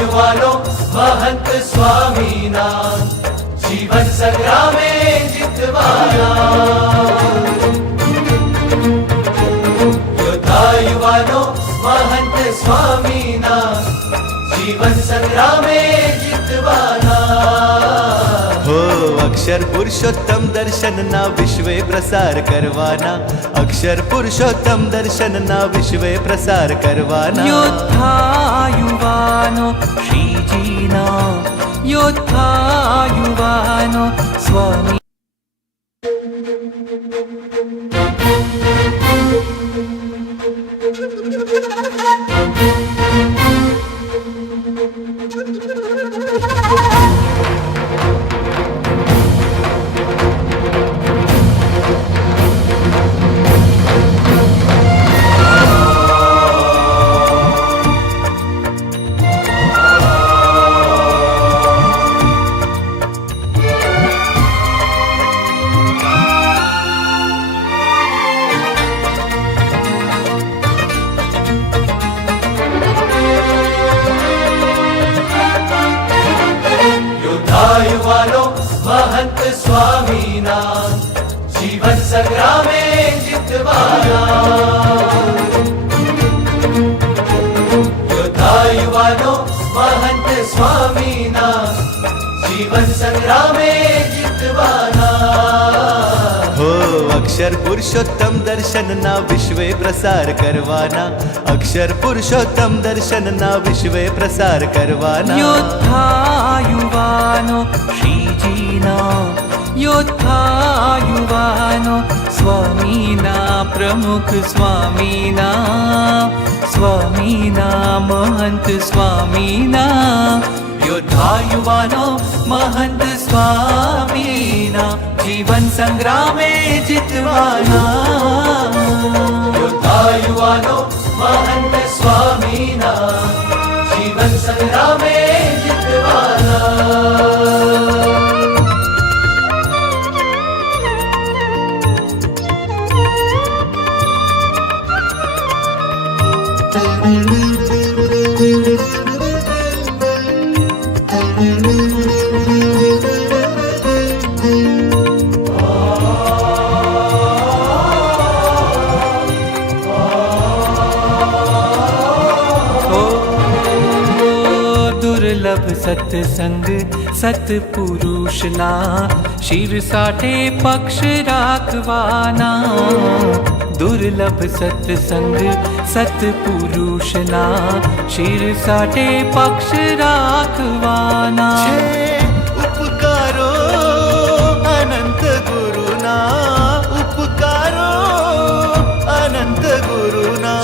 युवानो महंत स्वामीना जीवन संग्रामे जितवाना योद्धा युवानो महंत स्वामीना जीवन संग्रामे जितवाना हो अक्षर पुरुषोत्तम दर्शन ना विश्वे प्रसार करवाना अक्षर पुरुषोत्तम दर्शन ना विश्वे प्रसार करवाना योद्धा युवानो श्रीजीना योद्धा युवानो स्वामी युवानो महंत स्वामीना जीवन संग्रामे जितवाना योद्धा युवानो महंत स्वामीना जीवन संग्रामे जितवाना हो अक्षर पुरुषोत्तम दर्शन ना विश्वे प्रसार करवाना अक्षर पुरुषोत्तम दर्शन ना विश्वे प्रसार करवाना योद्धा युवानो श्रीजीना योद्धा युवानो स्वामीना प्रमुख स्वामीना स्वामीना महंत स्वामीना योद्धा युवानो महंत स्वामीना जीवन संग्रामे जितवाना योद्धा युवानो महंत स्वामीना जीवन संग्रामे जितवाना दुर्लभ सत्संग सत्पुरुषना शिर साठे पक्ष राखवाना दुर्लभ सत्संग सत्पुरुषना शिर साठे पक्ष राखवाना उपकारो अनंत गुरुना उपकारो अनंत गुरुना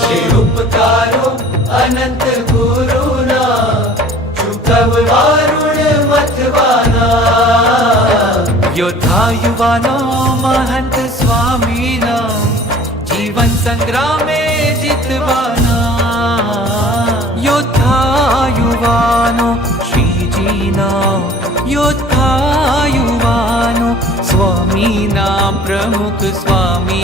उपकारो अनंत गुरुना चुकव वारुण मतवाना योद्धा युवानो महंत स्वामीना जीवन संग्रामे जितवाना योद्धा युवानो श्रीजीना योद्धा युवानो स्वामीना प्रमुख स्वामी